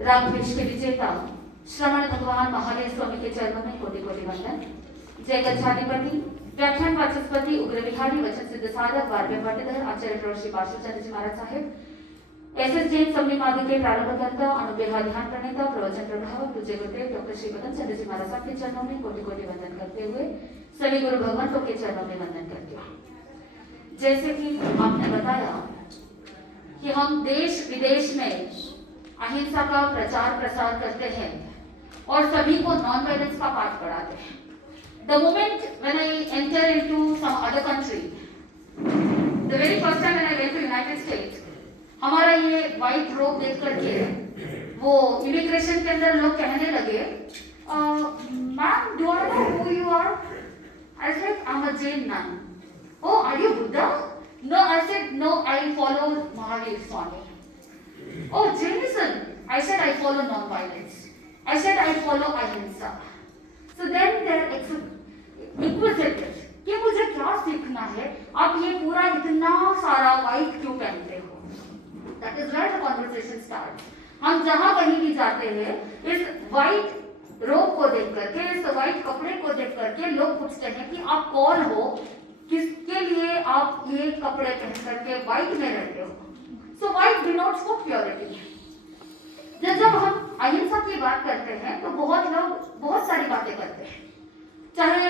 रामकृष्ण के विजेता श्रवण भगवान महावीर स्वामी के चरणों में कोटि कोटि वंदन। जय गच्छाधिपति व्याख्यान वाचस्पति उग्र विहारी वचन सिद्ध साधक वार्य भट्टधर आचार्य प्रभु श्री पार्श्वचंद्र जी महाराज साहेब एसएस जैन समनी मार्ग के प्रारंभ करता अनुपेहा ध्यान प्रणेता प्रवचन प्रभाव पूज्य गुरुदेव डॉक्टर श्री मदन चंद्र जी महाराज साहब के चरणों में कोटि कोटि वंदन करते हुए सभी गुरु भगवंतों के चरणों में वंदन करते हुए, जैसे कि आपने बताया कि हम देश विदेश में अहिंसा का प्रचार प्रसार करते हैं और सभी को नॉन वायलेंस का पाठ पढ़ाते हैं। The moment when I enter into some other country, the very first time when I went to United States, हमारा ये व्हाइट रोब देख करके वो इमिग्रेशन के अंदर लोग कहने लगे, ma'am do I know who you are? I said I'm a Jain nun. Oh, are you Buddha? No, I said no, I follow Mahavir Swami. Oh, Jainism. I said I follow non-violence. I said I follow ahimsa. So then they're inquisitive कि मुझे क्या सीखना है, आप ये पूरा इतना सारा व्हाइट क्यों पहनते हो? That is where the conversation starts. हम जहाँ कहीं भी जाते हैं इस व्हाइट रोब को देख करके, इस व्हाइट कपड़े को देख करके लोग पूछते हैं कि आप कौन हो, किसके लिए आप ये कपड़े पहन करके व्हाइट में रहते हो? So white denotes for purity. जब हम अहिंसा की बात करते हैं तो बहुत लोग बहुत सारी बातें करते हैं, चाहे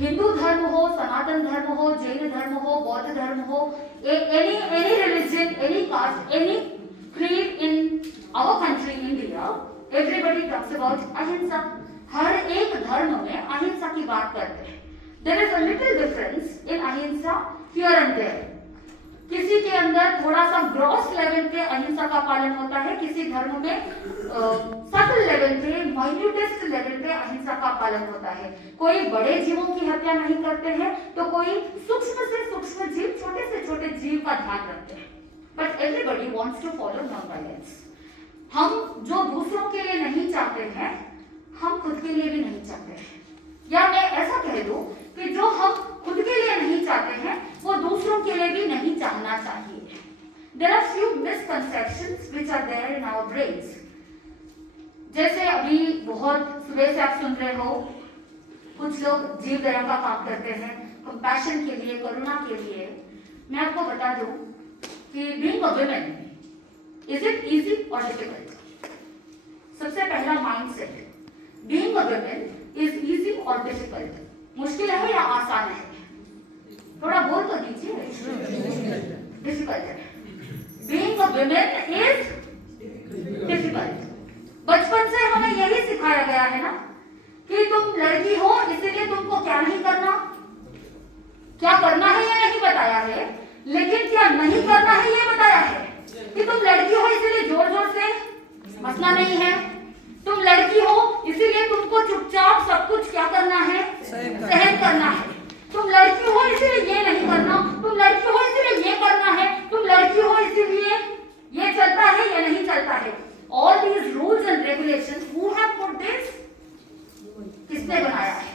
हिंदू धर्म हो, सनातन धर्म हो, जैन धर्म हो, बौद्ध धर्म हो, any religion, any caste, any creed in our country India, everybody talks about अहिंसा। हर एक धर्म में अहिंसा की बात करते हैं। There is a little difference in अहिंसा here and there. किसी के अंदर थोड़ा सा ग्रॉस लेवल पे अहिंसा का पालन होता है, किसी धर्म में सटल लेवल पे, माइन्यूटेस्ट लेवल पे अहिंसा का पालन होता है। कोई बड़े जीवों की हत्या नहीं करते हैं तो कोई सूक्ष्म से सूक्ष्म जीव, छोटे से छोटे जीव का ध्यान रखते हैं। But everybody wants to follow non violence. हम जो दूसरों के लिए नहीं चाहते हैं, हम खुद के लिए भी नहीं चाहते हैं, या मैं ऐसा कह दूं कि जो हम खुद के लिए नहीं चाहते हैं वो दूसरों के लिए भी नहीं चाहना चाहिए। There are few misconceptions which are there in our brains. जैसे अभी बहुत सुबह से आप सुन रहे हो, कुछ लोग जीव दया का काम करते हैं, कंपैशन के लिए, करुणा के लिए। मैं आपको बता दूं कि being a woman, is it easy or difficult? सबसे पहला mindset, being a woman is easy or difficult? मुश्किल है या आसान है? थोड़ा बोल तो दीजिए। डिफिकल्ट है। Being a woman is difficult. बचपन से हमें यही सिखाया गया है ना कि तुम लड़की हो इसीलिए तुमको क्या नहीं करना, क्या करना है ये नहीं बताया है, लेकिन क्या नहीं करना है ये बताया है। कि तुम लड़की हो इसीलिए जोर जोर से हंसना नहीं है, तुम लड़की हो इसीलिए तुमको चुपचाप सब कुछ क्या करना है, सहन करना है। तुम लड़की हो इसीलिए ये नहीं करना, तुम लड़की हो इसीलिए ये करना है, तुम लड़की हो इसीलिए ये चलता है ये नहीं चलता है। All these rules and regulations, who have put this? किसने बनाया है?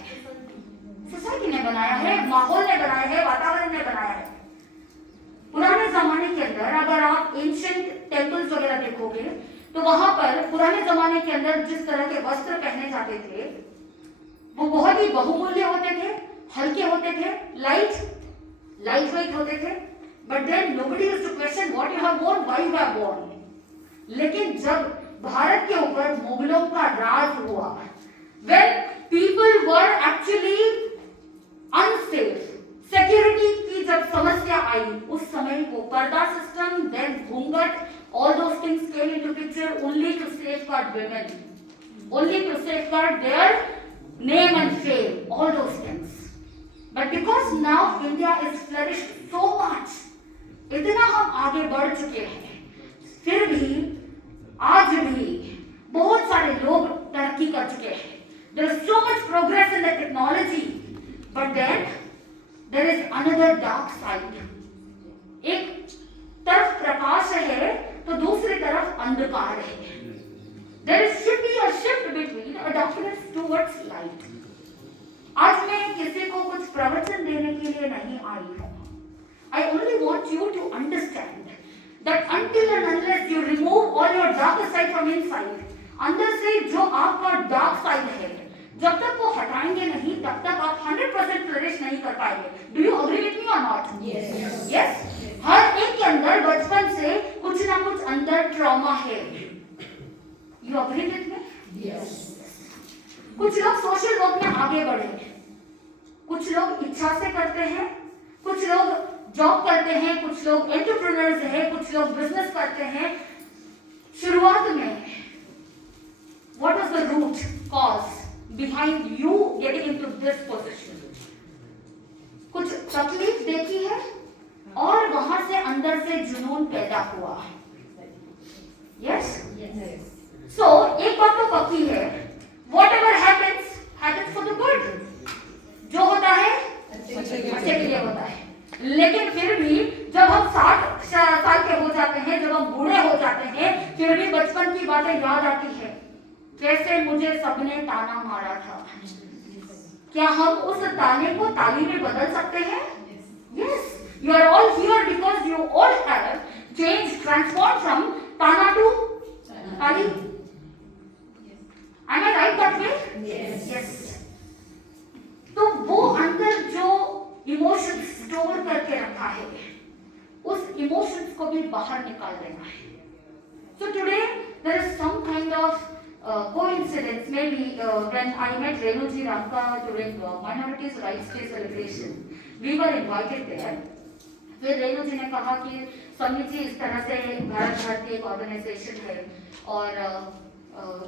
सोसाइटी ने बनाया है, माहौल ने बनाया है, वातावरण ने बनाया है। पुराने जमाने के अंदर अगर आप एंशिएंट टेम्पल्स वगैरह देखोगे तो वहां पर पुराने जमाने के अंदर जिस तरह के वस्त्र पहने जाते थे वो बहुत ही बहुमूल्य होते थे, हल्के होते थे, लाइट वेट होते थे। But then nobody used to question what you have worn, why you have worn. लेकिन जब भारत के ऊपर मुगलों का राज हुआ, when people were actually unsafe, security की जब समस्या आई, उस समय वो पर्दा सिस्टम, देन घूंघट, all those things came into picture only to safeguard women, only to safeguard their name and fame, all those things. But because now India is flourished so much, इतना हम आगे बढ़ चुके हैं, फिर भी आज भी बहुत सारे लोग तरक्की कर चुके हैं। There is so much progress in the technology, but then there is another dark side. एक तरफ प्रकाश है तो दूसरी तरफ अंधकार है। There should be a shift between a darkness towards light. आज मैं किसी को कुछ प्रवचन देने के लिए नहीं आई हूँ। I only want you to understand that until and unless you remove all your dark side from inside, अंदर से जो आपका डार्क साइड है, जब तक वो हटाएंगे नहीं तब तक आप 100% फ्लरिश नहीं कर पाएंगे. Do you agree with me और नॉट? यस. हर एक के अंदर बचपन से कुछ ना कुछ अंदर ट्रॉमा है. You agree with me? Yes. कुछ लोग सोशल वर्क में आगे बढ़े, कुछ लोग इच्छा से करते हैं, कुछ लोग जॉब करते हैं, कुछ लोग एंटरप्रेन्योर्स हैं, कुछ लोग बिजनेस करते हैं. शुरुआत में what was the root cause behind you getting into this position? कुछ तकलीफ देखी है और वहां से अंदर से जुनून पैदा हुआ. Yes? So एक बात तो पक्की है, whatever happens for the good. जो होता है अच्छे के लिए होता है. लेकिन फिर भी जब हम 60 साल के हो जाते हैं, जब हम बूढ़े हो जाते हैं, फिर भी बचपन की बातें याद आती है. कैसे मुझे सबने ताना मारा था. क्या हम उस ताने को ताली में बदल सकते हैं? Yes. You are all here because you all have changed, transformed from ताना to ताली. Am I right that way? Yes. तो वो अंदर जो इमोशंस स्टोर करके रखा है, उस इमोशंस को भी बाहर निकाल देना है. So today there is some kind of coincidence, maybe when I met Renuji Ramka during Minorities Rights Day celebration, we were invited there. फिर रेणु जी ने कहा कि समीर जी इस तरह से भारत भारती एक ऑर्गेनाइजेशन है और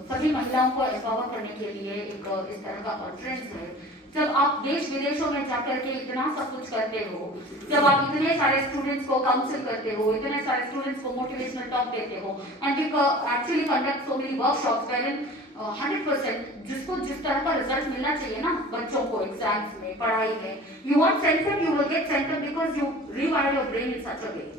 सभी महिलाओं को एम्पावर करने के लिए एक इस तरह का कॉन्फ्रेंस है. जब आप देश विदेशों में जाकर के इतना सब कुछ करते हो, जब आप इतने सारे स्टूडेंट्स को काउंसिल करते हो, इतने सारे स्टूडेंट्स को मोटिवेशनल टॉक देते हो, and we actually conduct so many workshops wherein 100% जिसको जिस तरह का रिजल्ट मिलना चाहिए ना बच्चों को एग्जाम्स में, पढ़ाई में, you want centre, you will get centre because you rewire your brain in such a way.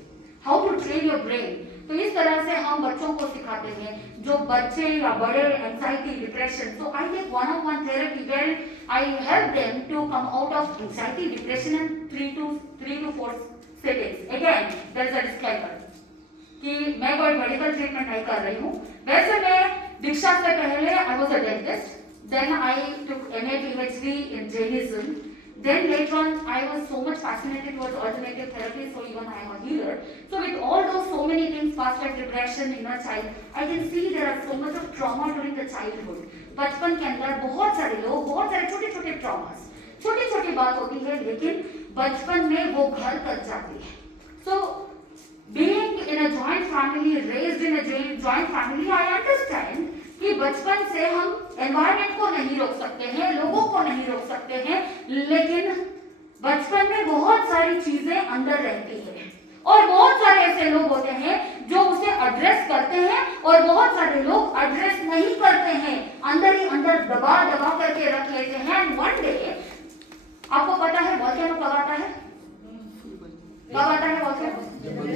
How to train your brain. तो इस तरह से हम बच्चों को सिखाते हैं, जो बच्चे या बड़े anxiety, depression. So I take one-on-one therapy where I help them to come out of anxiety, depression in 3 to 4 settings. Again, there is a disclaimer कि मैं कोई मेडिकल ट्रीटमेंट नहीं कर रही हूँ. वैसे मैं दीक्षा से पहले I was a dentist. Then I took MA PhD in Jainism. Then later on, I was so much fascinated towards alternative therapy, so even I am a healer. So with all those so many things, past life regression, inner child, I can see there are so much of trauma during the childhood. बचपन के अंदर बहुत सारे लोग, बहुत सारे छोटे छोटे ट्रॉमास, छोटी छोटी बात होती है, लेकिन बचपन में वो घर कर जाती है. So being in a joint family, raised in a joint family, I understand कि बचपन से हम एनवायरनमेंट को नहीं रोक सकते हैं, लोगों को नहीं रोक सकते हैं, लेकिन बचपन में बहुत सारी चीजें अंदर रहती हैं और बहुत सारे ऐसे लोग होते हैं जो उसे एड्रेस करते हैं और बहुत सारे लोग एड्रेस नहीं करते हैं, अंदर ही अंदर दबा दबा करके रख लेते हैं. एंड वन डे, आपको पता है वॉल्केनो कब आता है? कब आता है volcano?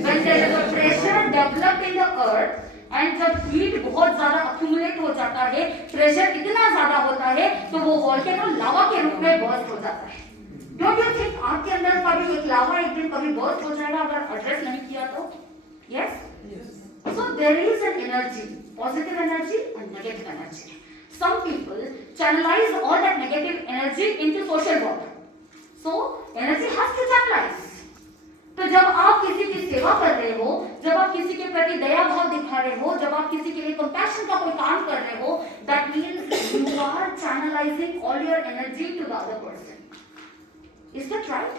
When there is a pressure developed in the earth, and जब हीट बहुत ज्यादा अक्यूमुलेट हो जाता है, प्रेशर इतना ज्यादा होता है, तो वो वॉल्केनो लावा के रूप में बर्स्ट हो जाता है. डोंट यू थिंक आपके अंदर कभी एक लावा एक दिन कभी बर्स्ट हो जाएगा अगर एड्रेस नहीं किया तो? Yes. So there is an energy, positive energy and negative energy. Some people channelise all that negative energy into social work. So energy has to channelise. तो जब आप किसी की सेवा कर रहे हो, जब आप किसी के प्रति दया भाव दिखा रहे हो, जब आप किसी के लिए कंपैशन का कोई काम कर रहे हो, that means you are channelising all your energy to the other person. Is that right?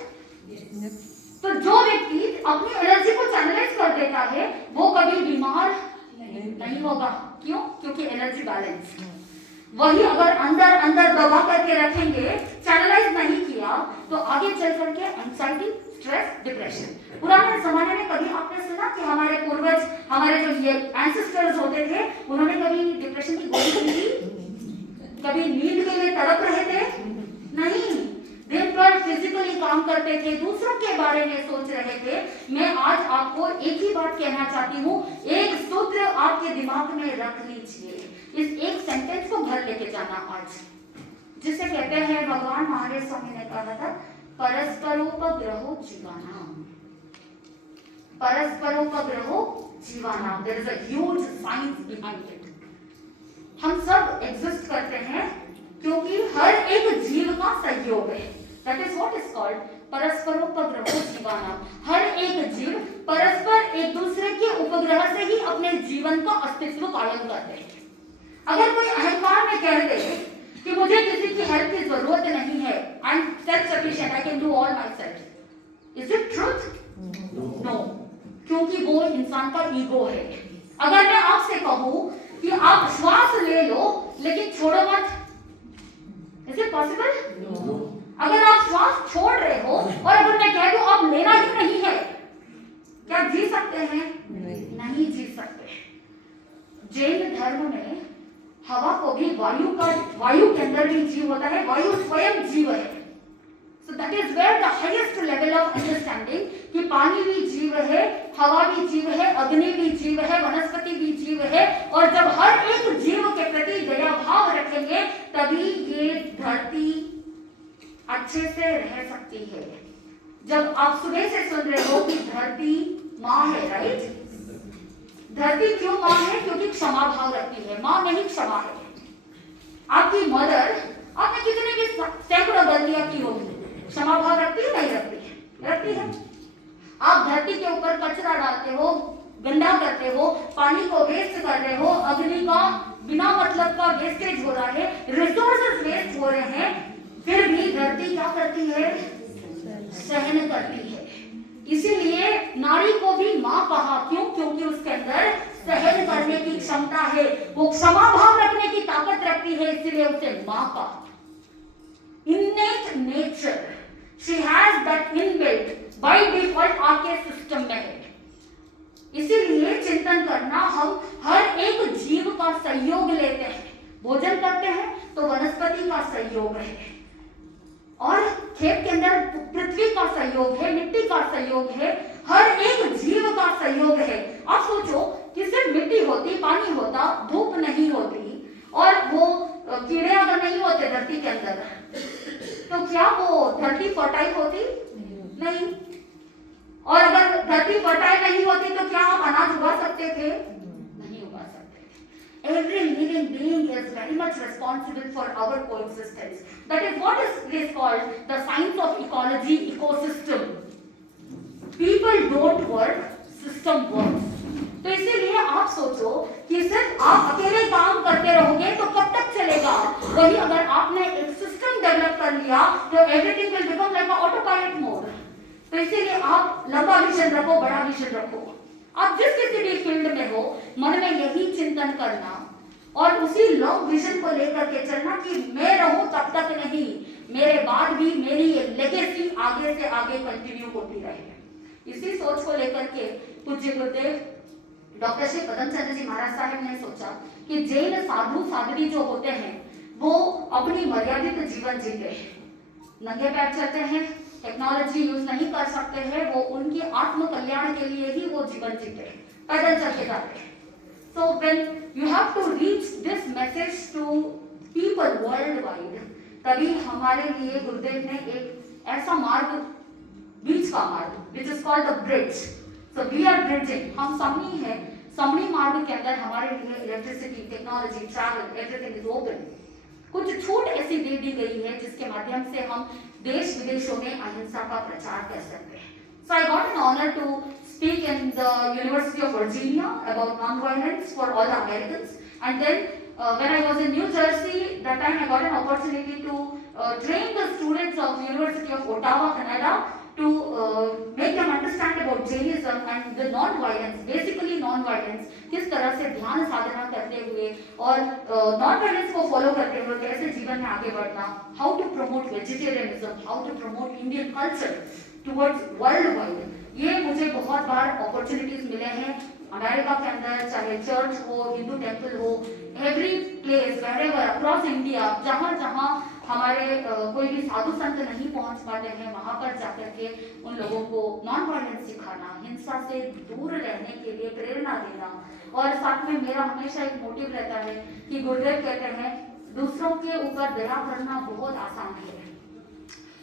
Yes. तो जो व्यक्ति अपनी एनर्जी को चैनलाइज कर देता है, वो कभी बीमार नहीं होगा. क्यों? क्योंकि एनर्जी बैलेंस. वही अगर अंदर अंदर दबा करके रखेंगे, चैनलाइज नहीं किया, तो आगे चल करके एंजाइटी, स्ट्रेस, डिप्रेशन. पुराने जमाने में कभी आपने सुना कि हमारे पूर्वज, हमारे जो ये एंसेस्टर्स होते थे, उन्होंने कभी डिप्रेशन की गोली ली थी? कभी नींद के लिए तड़प रहे थे? नहीं. दिन भर फिजिकली काम करते थे, दूसरों के बारे में सोच रहे थे. मैं आज आपको एक ही बात कहना चाहती हूँ, एक सूत्र आपके दिमाग में रख लीजिए. इस एक सेंटेंस को घर लेके जाना आज, जिसे कहते हैं, भगवान महावीर स्वामी ने कहा था, परस्परोपग्रहो जीवानाम. परस्परोपग्रहो जीवानाम, there is a huge science behind it. हम सब एग्जिस्ट करते हैं क्योंकि हर एक जीव का सहयोग है, that is what is called परस्परोपग्रहो जीवानाम। हर एक जीव परस्पर एक दूसरे के उपग्रह से ही अपने जीवन का अस्तित्व कायम करते हैं। अगर कोई अहंकार में कह दे कि मुझे किसी की हेल्प की जरूरत नहीं है, I am self sufficient, I can do all my self, is it truth? No, क्योंकि वो इंसान का ईगो है। अगर मैं आपसे कहूं कि आप श्वास ले लो लेकिन छोड़ो मत, इज इट पॉसिबल? नो। अगर आप श्वास छोड़ रहे हो और अगर मैं कह दूं आप लेना ही नहीं है, क्या जी सकते हैं? नहीं जी सकते। जैन धर्म में हवा को भी वायु के अंदर भी जीव होता है, वायु स्वयं जीव है। So that is where the highest level of understanding कि पानी भी जीव है, हवा भी जीव है, अग्नि भी जीव है, वनस्पति भी जीव है, और जब हर एक जीव के प्रति दया भाव रखेंगे तभी ये धरती अच्छे से रह सकती है। जब आप सुबह से सुन रहे हो कि धरती माँ है, राइट? धरती क्यों माँ है? क्योंकि क्षमा भाव रखती है, माँ नहीं क्षमा है। आपकी मदर आपने कितने भी सैकड़ों गलतियां की होगी, क्षमा भाव रखती है? नहीं रखती है? रखती है। आप धरती के ऊपर कचरा डालते हो, गंदा करते हो, पानी को वेस्ट कर रहे हो, अग्नि का बिना मतलब का वेस्टेज हो रहा है, रिसोर्सेज वेस्ट हो रहे हैं, फिर भी धरती क्या करती है? सहन करती है। इसीलिए नारी को भी माँ कहा, क्यों? क्योंकि उसके अंदर सहन करने की क्षमता है, वो क्षमा भाव रखने की ताकत रखती है, इसलिए उसे माँ कहा। Innate nature, she has that inbuilt by default आपके सिस्टम में है। इसीलिए चिंतन करना, हम हर एक जीव का सहयोग लेते हैं, भोजन करते हैं तो वनस्पति का सहयोग है, और खेत के अंदर पृथ्वी का सहयोग है, मिट्टी का सहयोग है, हर एक जीव का सहयोग है। आप सोचो कि सिर्फ मिट्टी होती, पानी होता, धूप नहीं होती, और वो कीड़े अगर नहीं होते धरती के अंदर, तो क्या वो धरती फर्टाइल होती? नहीं। और अगर धरती फर्टाइल नहीं होती तो क्या हम अनाज उगा सकते थे? नहीं उगा सकते। Every living being is very much responsible for our coexistence. That is what is called the science of ecology, ecosystem. People don't work, system works. तो इसीलिए आप सोचो कि सिर्फ आप अकेले काम करते रहोगे तो कब तक चलेगा? वही अगर आपने एक सिस्टम डेवलप कर लिया तो everything will become like a autopilot mode. तो इसीलिए आप लंबा विजन रखो, बड़ा विजन रखो। आप जिस किसी भी फील्ड में हो, मन में यही चिंतन करना और उसी लॉन्ग विजन को लेकर के चलना कि मैं रहूं तब तक नहीं, मेरे बाद भी मेरी लेगेसी आगे से आगे कंटिन्यू होती रहे। इसी सोच को लेकर के पूज्य गुरुदेव डॉक्टर श्री पदमचंद्र जी महाराज साहब ने सोचा कि जैन साधु साध्वी जो होते हैं वो अपनी मर्यादित जीवन जीते हैं, नंगे पैर चलते हैं, टेक्नोलॉजी यूज नहीं कर सकते हैं, वो उनकी आत्म कल्याण के लिए ही वो जीवन जीते हैं, पैदल चल के जाते हैं। So when you have to reach this message to people worldwide, तभी हमारे लिए गुरुदेव ने एक ऐसा मार्ग, बीच का मार्ग, which is called the bridge. So we are bridging. हम समणी हैं, समणी मार्ग के अंदर हमारे लिए electricity, technology, travel, everything is open. कुछ छूट ऐसी दे दी गई है जिसके माध्यम से हम देश विदेशों में अहिंसा का प्रचार कर सकते हैं। So I got an honor to speak in the University of Virginia about non-violence for all the Americans, and then when I was in New Jersey, that time I got an opportunity to train the students of University of Ottawa, Canada, to make them understand about Jainism and the non-violence, basically non-violence, किस तरह से ध्यान साधना करते हुए और non-violence को follow करते हुए कैसे जीवन में आगे बढ़ना, how to promote vegetarianism, how to promote Indian culture towards worldwide। ये मुझे बहुत बार अपॉर्चुनिटीज मिले हैं अमेरिका के अंदर, चाहे चर्च हो, हिंदू टेम्पल हो, every place, wherever across India, जहाँ जहाँ हमारे कोई भी साधु संत नहीं पहुंच पाते हैं, वहां पर जाकर के उन लोगों को नॉन वायलेंस सिखाना, हिंसा से दूर रहने के लिए प्रेरणा देना। और साथ में मेरा हमेशा एक मोटिव रहता है कि गुरुदेव कहते हैं दूसरों के ऊपर दया करना बहुत आसान है,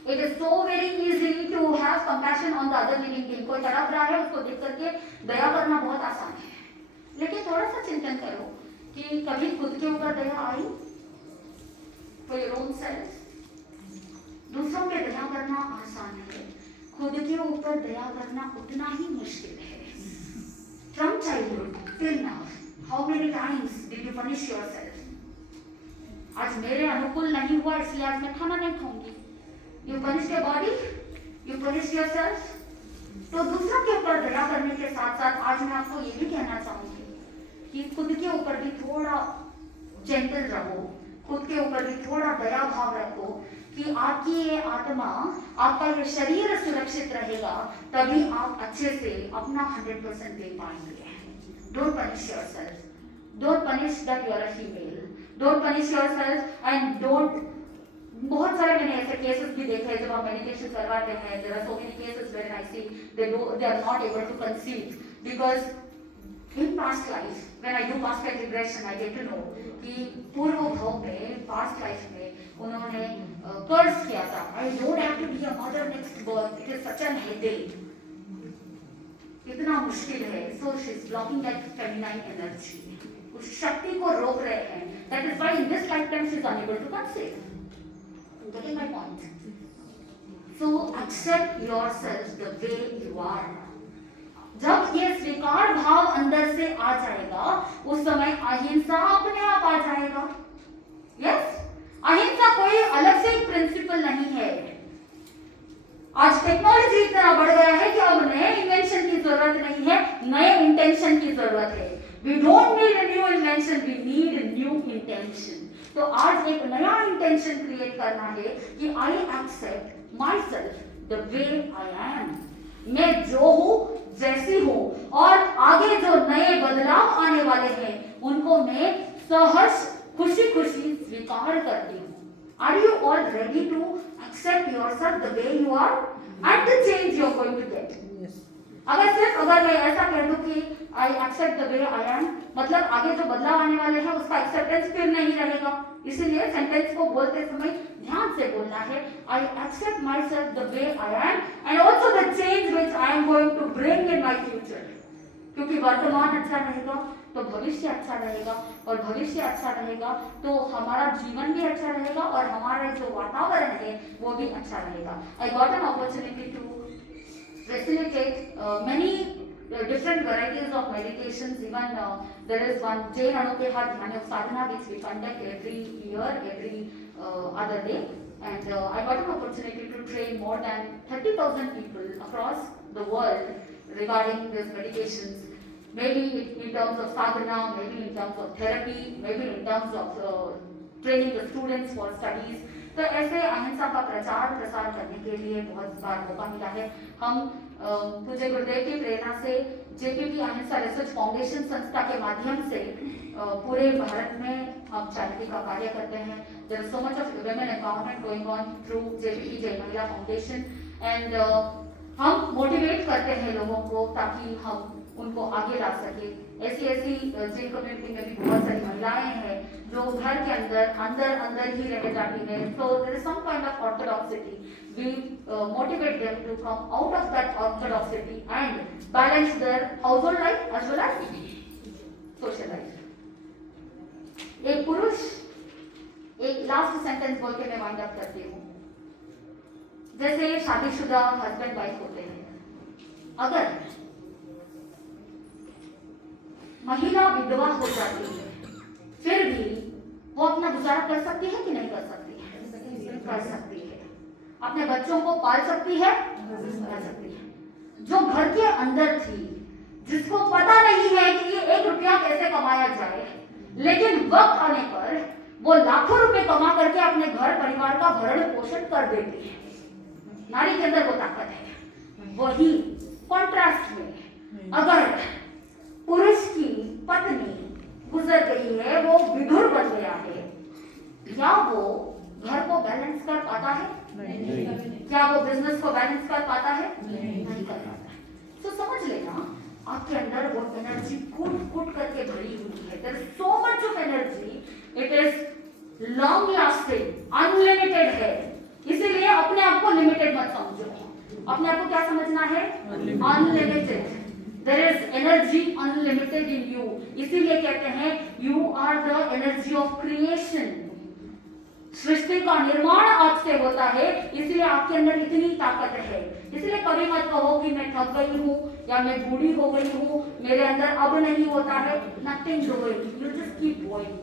It is so very easy to have compassion on the other living being. कोई तड़प रहा है उसको देख करके दया करना बहुत आसान है, लेकिन थोड़ा सा चिंतन करो कि कभी खुद के ऊपर दया आई? For your own self. दूसरों पे दया करना आसान है, खुद के ऊपर दया करना उतना ही मुश्किल है। From childhood till now, how many times did you punish yourself? आज मेरे अनुकूल नहीं हुआ इसलिए आज मैं खाना नहीं खाऊंगी। You punished your body, you punished yourself. तो दूसरों के ऊपर दया करने के साथ साथ आज मैं आपको ये भी कहना चाहूंगी कि खुद के ऊपर भी थोड़ा जेंटल रहो, खुद के ऊपर भी थोड़ा दया भाव रखो कि आपकी ये आत्मा, आपका ये शरीर सुरक्षित रहेगा, तभी आप अच्छे से अपना 100% दे पाएंगे। Don't punish yourself. Don't punish that you are a female. Don't punish yourself and don't. बहुत सारे मैंने ऐसे केसेस भी देखे हैं जब हम मेडिटेशन करवाते हैं। There are so many cases where I see they are not able to conceive because in past life when I do past life regression I get to know कि पूर्व भाव में past life में उन्होंने कर्ज किया था। I don't have to be a mother next birth. It is such a headache. इतना मुश्किल है। So she is blocking that feminine energy. उस शक्ति को रोक रहे हैं। That is why in this lifetime she is unable to conceive. Getting my point? So accept yourself the way you are. जब ये स्वीकार भाव अंदर से आ जाएगा, उस समय अहिंसा अपने आप आ जाएगा। Yes? अहिंसा कोई अलग से प्रिंसिपल नहीं है। आज टेक्नोलॉजी इतना बढ़ गया है कि अब नए इन्वेंशन की जरूरत नहीं है, नए इंटेंशन की जरूरत है। We don't need a new invention, we need a new intention. तो आज एक नया इंटेंशन क्रिएट करना है कि I accept myself the way I am. मैं जो हूँ, जैसी हूँ, और आगे जो नए बदलाव आने वाले हैं, उनको मैं सहर्ष खुशी-खुशी स्वीकार करती हूँ। Are you all ready to accept yourself the way you are and the change you are going to get? अगर मैं ऐसा कह दूं कि I accept the way I am, मतलब आगे जो बदलाव आने वाले हैं उसका एक्सेप्टेंस फिर नहीं रहेगा। इसीलिए सेंटेंस को बोलते समय ध्यान से बोलना है I accept myself the way I am and also the change which I am going to bring in my future. क्योंकि वर्तमान अच्छा रहेगा तो भविष्य अच्छा रहेगा, और भविष्य अच्छा रहेगा तो हमारा जीवन भी अच्छा रहेगा और हमारा जो वातावरण है वो भी अच्छा रहेगा। I got an opportunity to facilitate many different varieties of meditations. Even there is one Jain Anupeha Dhyana Sadhana which we conduct every year, every other day, and I got an opportunity to train more than 30,000 people across the world regarding these meditations. Maybe in terms of sadhana, maybe in terms of therapy, maybe in terms of training the students for studies. तो ऐसे अहिंसा का प्रचार प्रसार करने के लिए बहुत बार मौका मिला है। हम पूज्य गुरुदेव की प्रेरणा से जेपीपी अहिंसा रिसर्च फाउंडेशन संस्था के माध्यम से पूरे भारत में हम चैरिटी का कार्य करते हैं। There is so much of women empowerment going on through JPP जय महिला फाउंडेशन एंड हम मोटिवेट करते हैं लोगों को ताकि हम उनको आगे ला सके। ऐसी जैन कम्युनिटी में भी बहुत सारी महिलाएं हैं जो घर के अंदर ही रह जाती हैं। So there is some kind of orthodoxity. We motivate them to come out of that orthodoxity and balance their household life as well as social life. एक पुरुष, एक लास्ट सेंटेंस बोल के मैं वाइंड अप करती हूँ। जैसे शादीशुदा हस्बैंड वाइफ होते हैं, अगर महिला विधवा हो जाती है फिर भी वो अपना गुजारा कर सकती है कि नहीं कर सकती है? कर सकती है। अपने बच्चों को पाल सकती है? कर सकती है। जो घर के अंदर थी, जिसको पता नहीं है कि ये 1 रुपया कैसे कमाया जाए, लेकिन वक्त आने पर वो लाखों रुपए कमा करके अपने घर परिवार का भरण पोषण कर देती है। नारी के अंदर वो ताकत है। वही कॉन्ट्रास्ट में अगर पुरुष की पत्नी गुजर गई है, वो विधुर बन गया है, क्या वो घर को बैलेंस कर पाता है? नहीं। क्या वो बिजनेस को बैलेंस कर पाता है? नहीं कर पाता है। तो समझ लेना आपके अंदर वो एनर्जी कूट करके भरी हुई है। There is so much of energy, it is long lasting, unlimited है। इसीलिए अपने आप को unlimited. There is energy unlimited in you. इसीलिए कहते हैं you are the energy of creation. सृष्टि का निर्माण आपसे होता है, इसलिए आपके अंदर इतनी ताकत है। इसलिए कभी मत कहो कि मैं थक गई हूँ या मैं बूढ़ी हो गई हूँ, मेरे अंदर अब नहीं होता है। Nothing doing, you just keep going.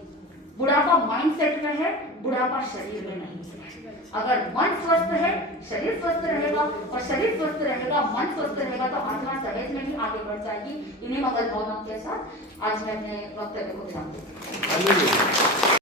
बुढ़ापा माइंडसेट में है, बुढ़ापा शरीर में नहीं है। अगर मन स्वस्थ है, शरीर स्वस्थ रहेगा, और शरीर स्वस्थ रहेगा, मन स्वस्थ रहेगा, तो आत्मा सहज में ही आगे बढ़ जाएगी। इन्हीं मंगल भावनाओं के साथ आज मैं अपने वक्तव्य को विराम देती हूँ।